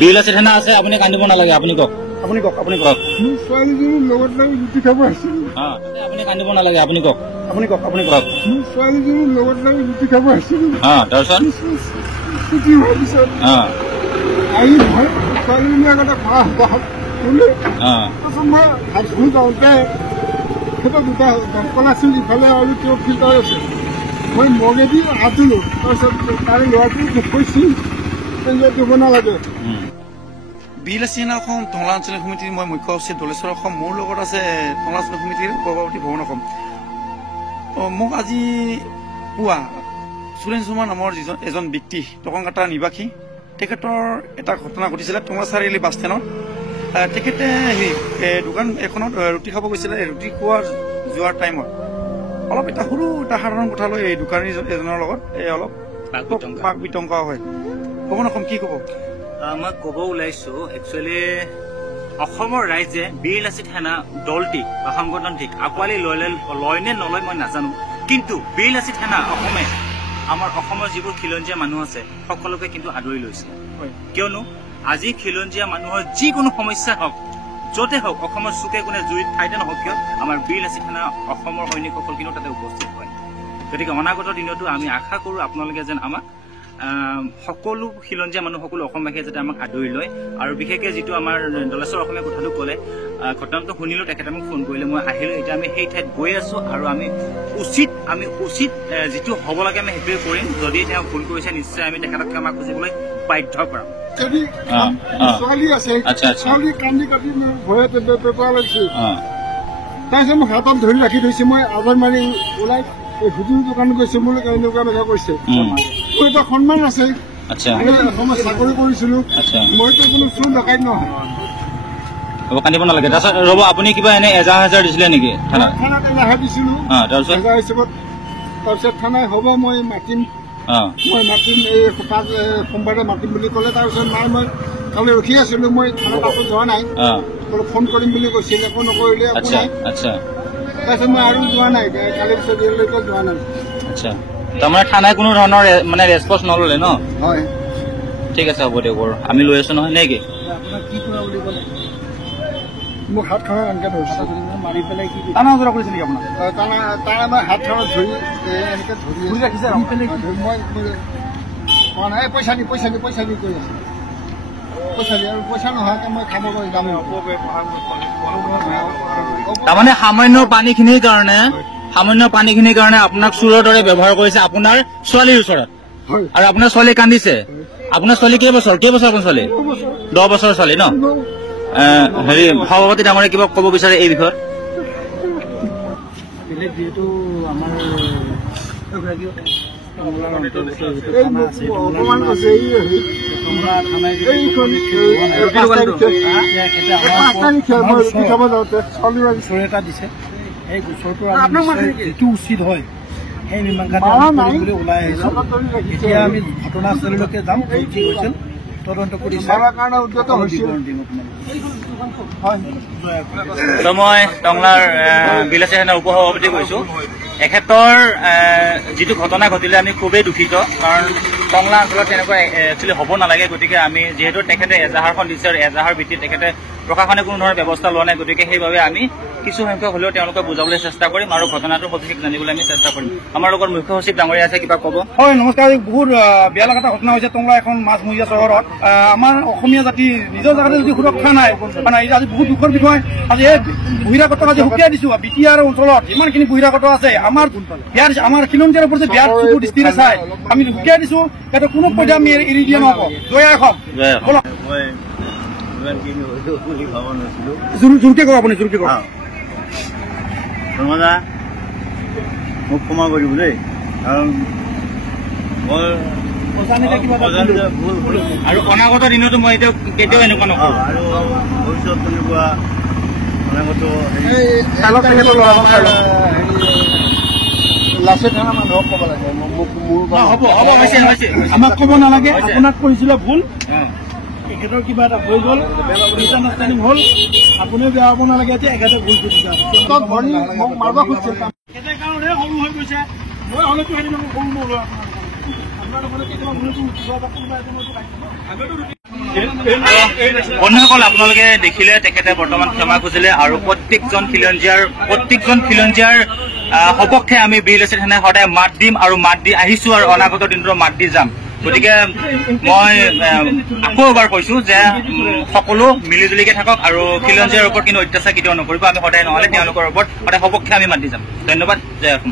বিল আছে থানা আছে আপুনি কান্দিব নালাগে আপুনি কওক আপুনি কওক আপুনি কওক ছোৱালীজনীৰ লগত লাগি জুতি খাব আহিছিলোঁ আপুনি কান্দিব নালাগে আপুনি কওক আপুনি কওক আপুনি কওক ছোৱালীজনীৰ লগত লাগি জুতি খাব আহিছিলোঁ তাৰপিছত ছুটি হোৱাৰ পিছত আহি মই ছোৱালীজনীৰ আগতে ক'লে তাৰপাছত মই হাইস্কুল যাওঁতে সেইটো দুটা দমকল আছিল ইফালে আৰু তেওঁ ফিল্টাৰ আছে মই মগেদি আছিলোঁ তাৰপিছত তাৰে ল'ৰাটোক কৈছিল দিব নালাগে বিল আছে অসম টংলা আঞ্চলিক সমিতিৰ মই মুখ্য সচিব দলেশ্বৰ অসম মোৰ লগত আছে টংলা আঞ্চলিক সমিতিৰ সভাপতি ভৱন অসম মোক আজি পুৱা সুৰেন শৰ্মা নামৰ এজন ব্যক্তি টকনকাটা নিবাসী তেখেতৰ এটা ঘটনা ঘটিছিলে টংলা চাৰিআলি বাছ ষ্টেণ্ডত তেখেতে দোকান এখনত ৰুটি খাব গৈছিলে ৰুটি খোৱা যোৱাৰ টাইমত অলপ এটা সৰু এটা সাধাৰণ কথা লৈ এই দোকানী এজনৰ লগত অলপ পাক বিতংকা হয় ভৱন অসম কি ক'ব মই ক'ব ওলাইছো একচুৱেলি অসমৰ ৰাইজে বীৰ লাচিত সেনা দলটিক বা সংগঠনটিক আঁকোৱালি লয় নে নলয় মই নাজানো কিন্তু বীৰ লাচিত সেনা অসমে আমাৰ অসমৰ যিবোৰ খিলঞ্জীয়া মানুহ আছে সকলোকে কিন্তু আদৰি লৈছে কিয়নো আজি খিলঞ্জীয়া মানুহৰ যিকোনো সমস্যা হওক য'তে হওক অসমৰ চুকে কোণে জুইত ঠাইতে নহওক কিয় আমাৰ বীৰ লাচিত সেনা অসমৰ সৈনিকসকল কিন্তু তাতে উপস্থিত হয় গতিকে অনাগত দিনতো আমি আশা কৰোঁ আপোনালোকে যেন আমাক সকলো খিলঞ্জীয়া মানুহ সকলো অসমবাসীয়ে যাতে আমাক আদৰি লয় আৰু বিশেষকৈ যিটো আমাৰ দলেশ্বৰ অসমীয়া কথাটো ক'লে ঘটনাটো শুনিলোঁ তেখেতে মোক ফোন কৰিলে মই আহিলোঁ এতিয়া আমি সেই ঠাইত গৈ আছোঁ আৰু আমি উচিত যিটো হ'ব লাগে আমি সেইটোৱে কৰিম যদি তেওঁ ভুল কৰিছে নিশ্চয় আমি তেখেতক ক্ষমা খুজিবলৈ বাধ্য কৰাম ছোৱালী আছে ছোৱালী কান্দি কাটি ভয়তে পেপাৰ লাগিছে তাৰপিছত মোক হাতত ধৰি ৰাখি থৈছে মই আজাৰ মাৰি ওলাই হুজুৰ দোকান গৈছো মোৰ এনেকুৱা এনেকুৱা কৈছে মোৰ এটা সন্মান আছে অসমত চাকৰি কৰিছিলো মইতো কোনো চোৰ ডকাইত নহয় কান্দিব নালাগে তাৰপিছত ৰ'ব আপুনি কিবা এনে এজাহাৰ দিছিলে নেকি থানাত এজাহাৰ দিছিলো এজাহাৰ হিচাপত তাৰপিছত থানাই হ'ব মই মাতিম এই সোমবাৰে মাতিম বুলি ক'লে তাৰপিছত নাই মই কালি ৰখি আছিলো মই থানাত আকৌ যোৱা নাই ফোন কৰিম বুলি কৈছিল একো নকৰিলে তাৰপিছত মই আৰু যোৱা নাই কালি পিছলৈকে যোৱা নাই তাৰমানে থানাই কোনো ধৰণৰ মানে ৰেছপন্স নল'লে ন হয় ঠিক আছে হ'ব দিয়ক বাৰু আমি লৈ আছো নহয় নেকি আপোনাক কি কৰা বুলি ক'লে মোক হাতখনত এনেকৈ ধৰিছে মাৰি পেলাই কি টানা জৰা কৰিছে নেকি আপোনাক টানা মই হাতখনত ধৰি এনেকৈ ধৰি ৰাখিছে মই কোৱা নাই পইচা দি কৈ আছে পইচা দি আৰু পইচা নোহোৱাকৈ মই খাব যাম তাৰমানে সামান্য পানীখিনিৰ কাৰণে আপোনাক চোৰৰ দৰে ব্যৱহাৰ কৰিছে আপোনাৰ ছোৱালীৰ ওচৰত আৰু আপোনাৰ ছোৱালী কান্দিছে আপোনাৰ ছোৱালী কেইবছৰ আপোনাৰ ছোৱালী 10 বছৰ ছোৱালী ন হেৰি সভাপতি ডাঙৰে কিবা ক'ব বিচাৰে এই বিষয়ত যিহেতু আমাৰ এই গোচৰটো যিটো উচিত হয় সেই মীমাংসাটো কৰিবলৈ ওলাই আহিছোঁ এতিয়া আমি ঘটনাস্থলীলৈকে যাম কি হৈছিল তদন্ত কৰি মই টংলাৰ বীৰ লাচিত সেনাৰ উপসভাপতি কৈছো এখেতৰ যিটো ঘটনা ঘটিলে আমি খুবেই দুখিত কাৰণ টংলা অঞ্চলত তেনেকুৱা একচুৱেলি হ'ব নালাগে গতিকে আমি যিহেতু তেখেতে এজাহাৰখন দিছে আৰু এজাহাৰ ভিত্তিত তেখেতে প্ৰশাসনে কোনো ধৰণৰ ব্যৱস্থা লোৱা নাই গতিকে সেইবাবে আমি কিছু সংখ্যক হ'লেও তেওঁলোকে বুজাবলৈ চেষ্টা কৰিম আৰু ঘটনাটোৰ সঠিক জানিবলৈ আমি চেষ্টা কৰিম আমাৰ লগত মুখ্য সচিব ডাঙৰীয়া আছে কিবা ক'ব হয় নমস্কাৰ বহুত বেয়া লগা এটা ঘটনা হৈছে টংলা এখন মাছমৰীয়া চহৰত আমাৰ অসমীয়া জাতিৰ নিজৰ জেগাতে যদি সুৰক্ষা নাই মানে আজি বহুত দুখৰ বিষয় আজি এই বহিৰাগত আজি সকীয়াই দিছো বিটিআৰ অঞ্চলত যিমানখিনি বহিৰাগত আছে আমাৰ খিলঞ্জীয়াৰ ওপৰত যে বেয়া চকুৰ দৃষ্টিৰে চাই আমি সকীয়াই দিছো ইয়াতে কোনো পৰ্যায় আমি এৰি দিয়া নহ'ব জয় অসম জোৰকে কওক আপুনি জোৰকে কওক মোক ক্ষমা কৰিব দেই কাৰণ আৰু অনাগত দিনতো মই কেতিয়াও এনেকুৱা নকৰোঁ আৰু ভৱিষ্যত তেনেকুৱা লাচিত সেনা মানুহক ক'ব লাগে আমাক ক'ব নালাগে আপোনাক কৰিছিলে ভুল এখেতৰ কিবা এটা হৈ গ'ল মিছআণ্ডাৰষ্টেণ্ডিং হ'ল আপুনিও বেয়া হ'ব নালাগে এতিয়া এখেতে ভুল কৰিছে মাৰিব খুজিছিল একে কাৰণে সৰু হৈ গৈছে মই হ'লেতো সেইদিনা সৰু নলওঁ আপোনালোকে কেতিয়াবা বন্ধুসকল আপোনালোকে দেখিলে তেখেতে বৰ্তমান ক্ষমা খুজিলে আৰু প্ৰত্যেকজন খিলঞ্জীয়াৰ সপক্ষে আমি বীৰ লাচিত সেনাই সদায় মাত দিম আৰু মাত দি আহিছো আৰু অনাগত দিনতো মাত দি যাম। গতিকে মই আকৌ এবাৰ কৈছো যে সকলো মিলিজুলিকে থাকক আৰু খিলঞ্জীয়াৰ ওপৰত কিন্তু অত্যাচাৰ কেতিয়াও নকৰিব। আমি সদায় নহলে তেওঁলোকৰ ওপৰত সদায় সপক্ষে আমি মাত দি যাম। ধন্যবাদ। জয় অসম।